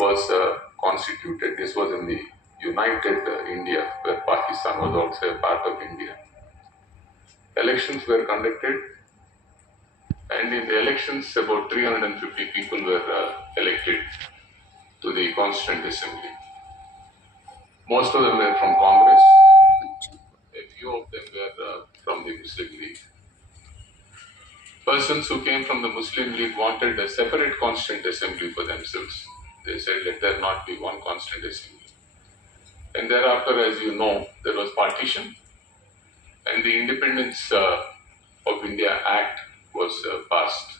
was constituted. This was in the United India, where Pakistan was also a part of India. Elections were conducted, and in the elections, about 350 people were elected to the Constituent Assembly. Most of them were from Congress. A few of them were from the Muslim League. Persons who came from the Muslim League wanted a separate Constituent Assembly for themselves. They said, let there not be one Constituent Assembly. And thereafter, as you know, there was partition, and the Independence of India Act was passed.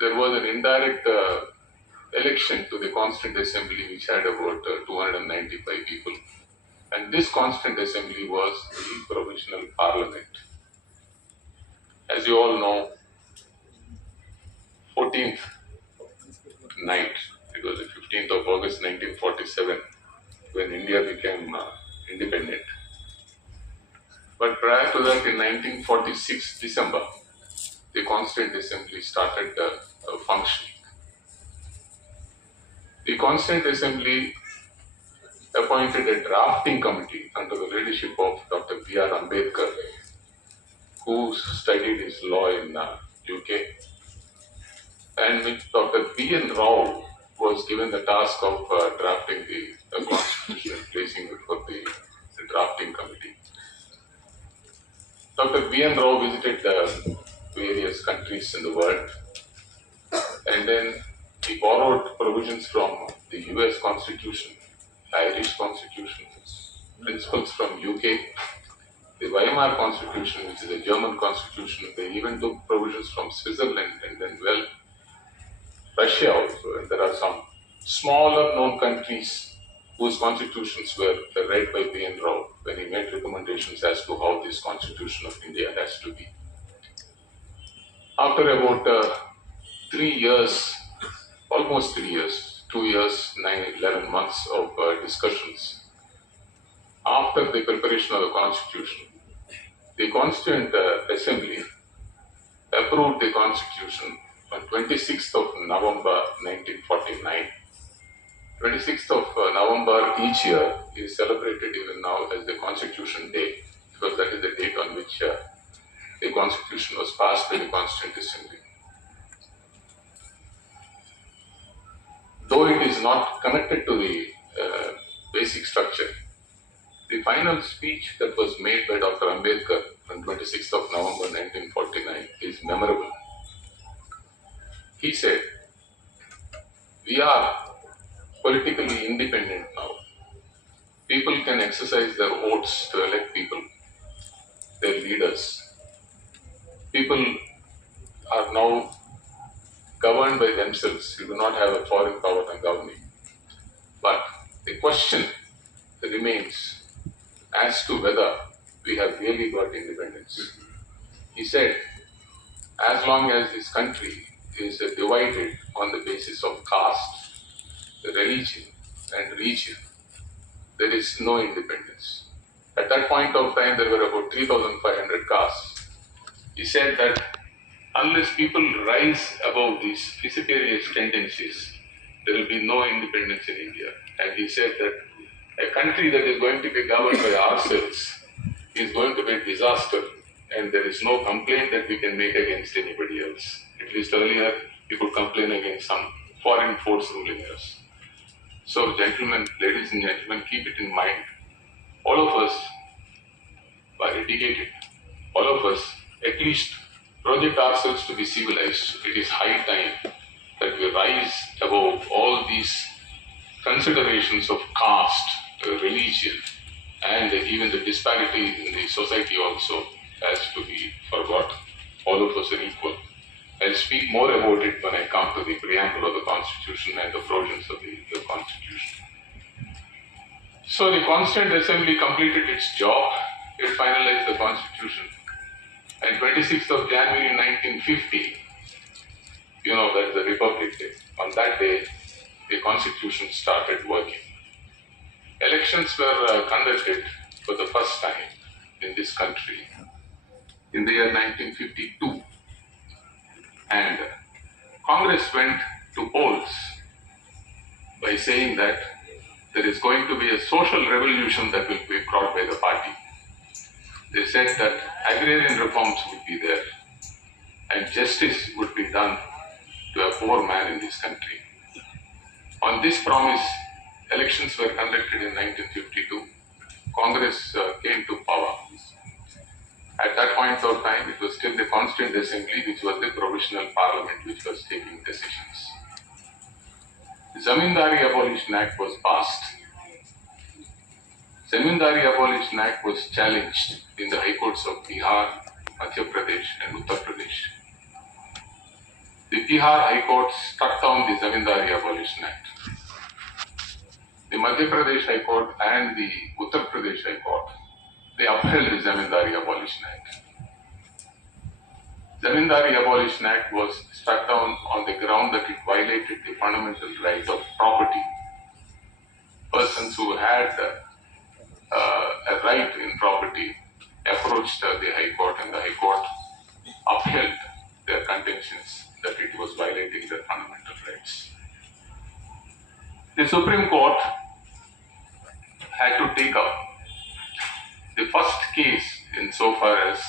There was an indirect election to the Constituent Assembly, which had about 295 people. And this Constituent Assembly was the Provisional Parliament. As you all know, 14th night, it was the 15th of August 1947, when India became independent. But prior to that, in 1946 December, the Constituent Assembly started functioning. The Constituent Assembly appointed a drafting committee under the leadership of Dr. B.R. Ambedkar, who studied his law in UK, and with Dr. B.N. Rao was given the task of drafting the constitution and placing it for the drafting committee. Dr. B.N. Rao visited various countries in the world, and then he borrowed provisions from the US Constitution, Irish Constitution, principles from UK, the Weimar Constitution, which is a German constitution. They even took provisions from Switzerland, and then, well, Russia also. And there are some smaller known countries whose constitutions were read by B.N. Rao when he made recommendations as to how this Constitution of India has to be. After about 3 years, almost 3 years, 2 years, 11 months of discussions, after the preparation of the Constitution, the Constituent Assembly approved the Constitution on 26th of November 1949. 26th of November each year is celebrated even now as the Constitution Day, because that is the date on which the Constitution was passed by the Constituent Assembly. Though it is not connected to the basic structure, the final speech that was made by Dr. Ambedkar on 26th of November 1949 is memorable. He said, "We are politically independent now. People can exercise their votes to elect people, their leaders. People are now governed by themselves. You do not have a foreign power in governing. But the question remains as to whether we have really got independence." He said, as long as this country is divided on the basis of caste, religion, and region, there is no independence. At that point of time, there were about 3,500 castes. He said that unless people rise above these precipitous tendencies, there will be no independence in India. And he said that a country that is going to be governed by ourselves is going to be a disaster, and there is no complaint that we can make against anybody else. At least earlier, we could complain against some foreign force ruling us. So, gentlemen, ladies and gentlemen, keep it in mind. All of us are educated. All of us at least project ourselves to be civilized. It is high time that we rise above all these considerations of caste, religion, and even the disparity in the society also has to be forgotten. All of us are equal. I'll speak more about it when I come to the preamble of the Constitution and the provisions of the Constitution. So the Constituent Assembly completed its job. It finalized the Constitution. And 26th of January 1950, you know, that's the Republic Day. On that day, the Constitution started working. Elections were conducted for the first time in this country in the year 1952. And Congress went to polls by saying that there is going to be a social revolution that will be brought by the party. They said that agrarian reforms would be there and justice would be done to a poor man in this country. On this promise, elections were conducted in 1952. Congress came to power. At that point of time, it was still the Constituent Assembly, which was the provisional parliament, which was taking decisions. The Zamindari Abolition Act was passed. Zamindari Abolition Act was challenged in the high courts of Bihar, Madhya Pradesh and Uttar Pradesh. The Bihar High Court struck down the Zamindari Abolition Act. The Madhya Pradesh High Court and the Uttar Pradesh High Court, they upheld the Zamindari Abolition Act. Zamindari Abolition Act was struck down on the ground that it violated the fundamental right of property. Persons who had a right in property approached the High Court, and the High Court upheld their contentions that it was violating their fundamental rights. The Supreme Court had to take up the first case insofar as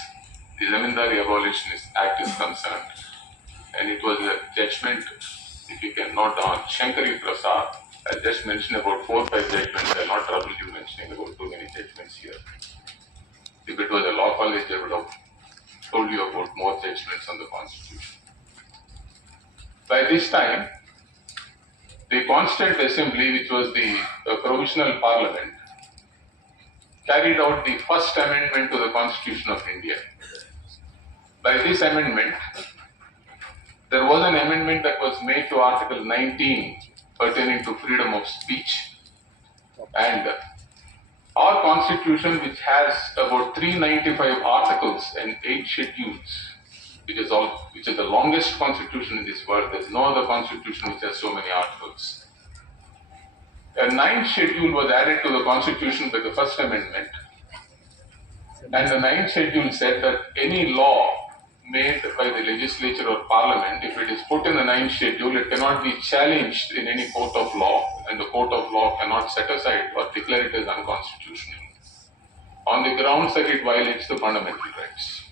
the Zamindari Abolitionist Act is concerned, and it was a judgment, if you can note down, Shankari Prasad. I just mentioned about 4 or 5 judgments. I will not trouble you mentioning about too many judgments here. If it was a law college, I would have told you about more judgments on the Constitution. By this time, the Constituent Assembly, which was the provisional parliament, carried out the first amendment to the Constitution of India. By this amendment, there was an amendment that was made to Article 19 pertaining to freedom of speech. And our Constitution, which has about 395 articles and 8 schedules, which is the longest Constitution in this world. There is no other Constitution which has so many articles. A 9th schedule was added to the Constitution by the First Amendment, and the 9th schedule said that any law made by the legislature or parliament, if it is put in the 9th schedule, it cannot be challenged in any court of law, and the court of law cannot set aside or declare it as unconstitutional on the grounds that it violates the fundamental rights.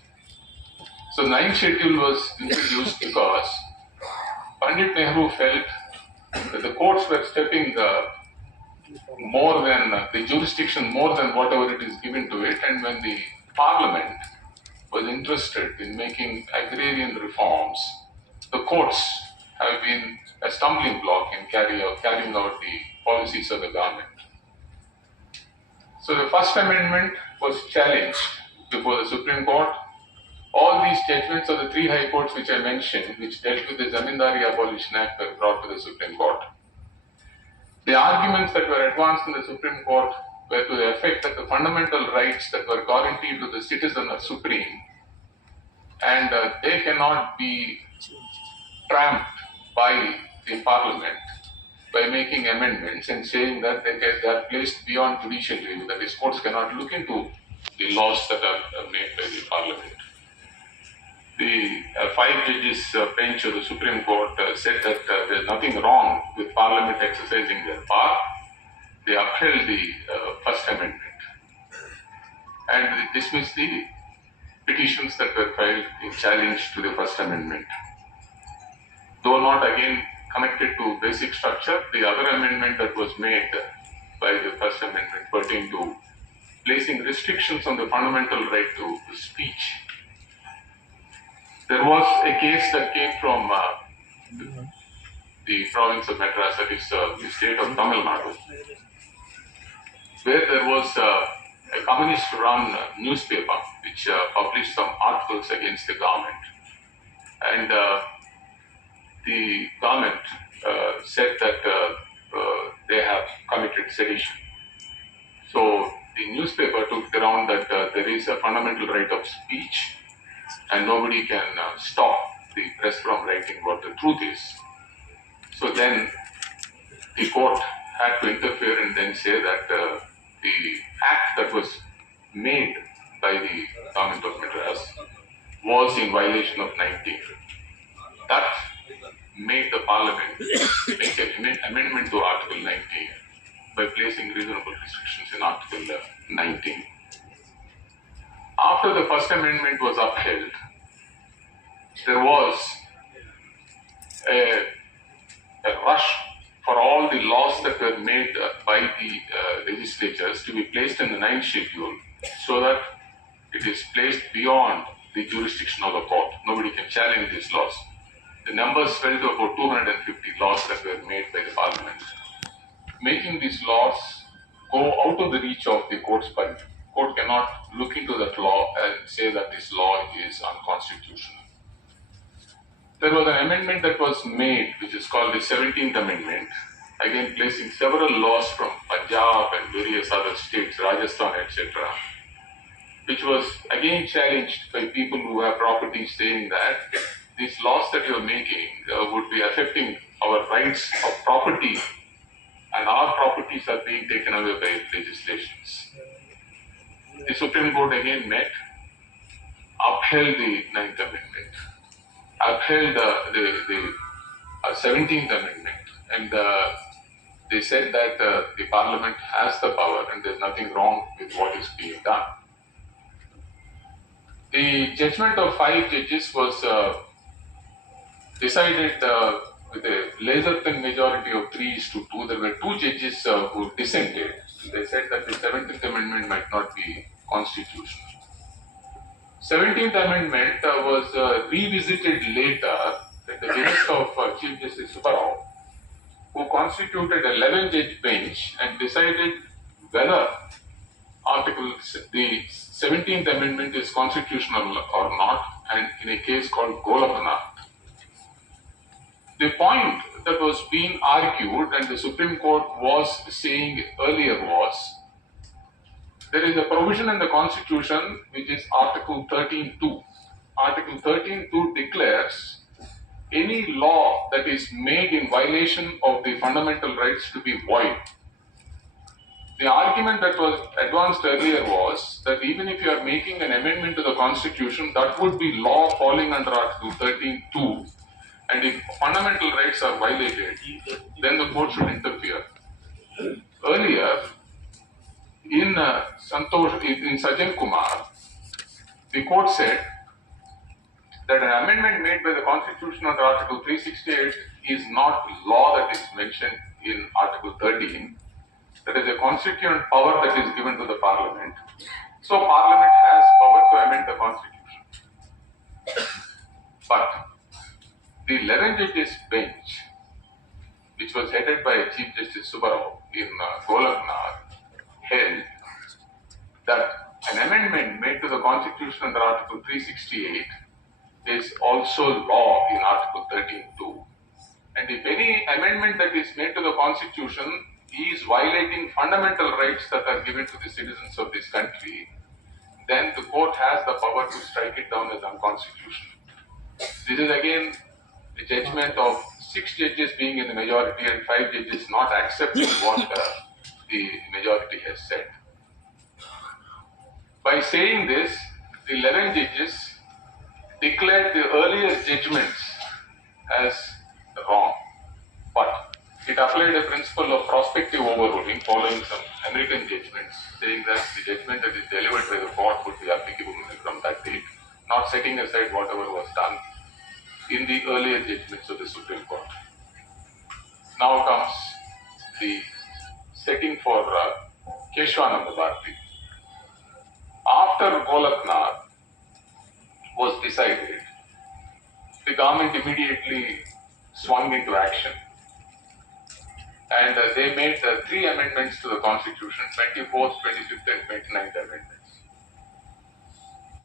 So 9th schedule was introduced because Pandit Nehru felt that the courts were stepping more than the jurisdiction, more than whatever it is given to it, and when the parliament was interested in making agrarian reforms, the courts have been a stumbling block in carrying out the policies of the government. So the First Amendment was challenged before the Supreme Court. All these judgments of the 3 high courts which I mentioned, which dealt with the Zamindari Abolition Act, were brought to the Supreme Court. The arguments that were advanced in the Supreme Court were to the effect that the fundamental rights that were guaranteed to the citizen are supreme, and they cannot be tramped by the Parliament by making amendments and saying that they are placed beyond judicial review, that is, courts cannot look into the laws that are made by the Parliament. The 5 judges bench of the Supreme Court said that there is nothing wrong with Parliament exercising their power. They upheld the First Amendment and they dismissed the petitions that were filed in challenge to the First Amendment. Though not again connected to basic structure, the other amendment that was made by the First Amendment pertained to placing restrictions on the fundamental right to speech. There was a case that came from the province of Madras, that is the state of Tamil Nadu, where there was a communist-run newspaper which published some articles against the government. And the government said that they have committed sedition. So the newspaper took ground that there is a fundamental right of speech and nobody can stop the press from writing what the truth is. So then the court had to interfere and then say that the act that was made by the government of Madras was in violation of 19. That made the parliament make an amendment to Article 19 by placing reasonable restrictions in Article 19. After the first amendment was upheld, there was a rush for all the laws that were made by the legislatures to be placed in the ninth schedule so that it is placed beyond the jurisdiction of the court. Nobody can challenge these laws. The numbers fell to about 250 laws that were made by the parliament, making these laws go out of the reach of the court's purview. Court cannot look into that law and say that this law is unconstitutional. There was an amendment that was made, which is called the 17th Amendment, again placing several laws from Punjab and various other states, Rajasthan, etc., which was again challenged by people who have property, saying that these laws that you are making would be affecting our rights of property, and our properties are being taken away by legislations. The Supreme Court again met, upheld the 9th Amendment, upheld the 17th Amendment, and they said that the Parliament has the power and there's nothing wrong with what is being done. The judgment of 5 judges was decided with a laser-thin majority of 3-2. There were 2 judges who dissented. They said that the 17th Amendment might not be constitutional. 17th Amendment was revisited later at the behest of Chief Justice Subbarao, who constituted a 11-judge bench and decided whether the 17th Amendment is constitutional or not, and in a case called Golapanath. The point that was being argued and the Supreme Court was saying earlier was, there is a provision in the Constitution which is Article 13.2. Article 13.2 declares any law that is made in violation of the fundamental rights to be void. The argument that was advanced earlier was that even if you are making an amendment to the Constitution, that would be law falling under Article 13.2, and if fundamental rights are violated, then the court should interfere. Earlier, in Sajjan Kumar, the court said that an amendment made by the Constitution under Article 368 is not law that is mentioned in Article 13. That is a constituent power that is given to the Parliament. So Parliament has power to amend the Constitution. But the 11 judges bench, which was headed by Chief Justice Subbarao in Golapanath, held that an amendment made to the Constitution under Article 368 is also law in Article 13.2. And if any amendment that is made to the Constitution is violating fundamental rights that are given to the citizens of this country, then the court has the power to strike it down as unconstitutional. This is again a judgment of 6 judges being in the majority and 5 judges not accepting what the majority has said. By saying this, the 11 judges declared the earlier judgments as wrong, but it applied a principle of prospective overruling following some American judgments, saying that the judgment that is delivered by the court would be applicable from that date, not setting aside whatever was done in the earlier judgments of the Supreme Court. Now comes the setting for Keshwananda Bharati. After Golapanath was decided, the government immediately swung into action. And they made 3 amendments to the Constitution, 24th, 25th and 29th Amendment.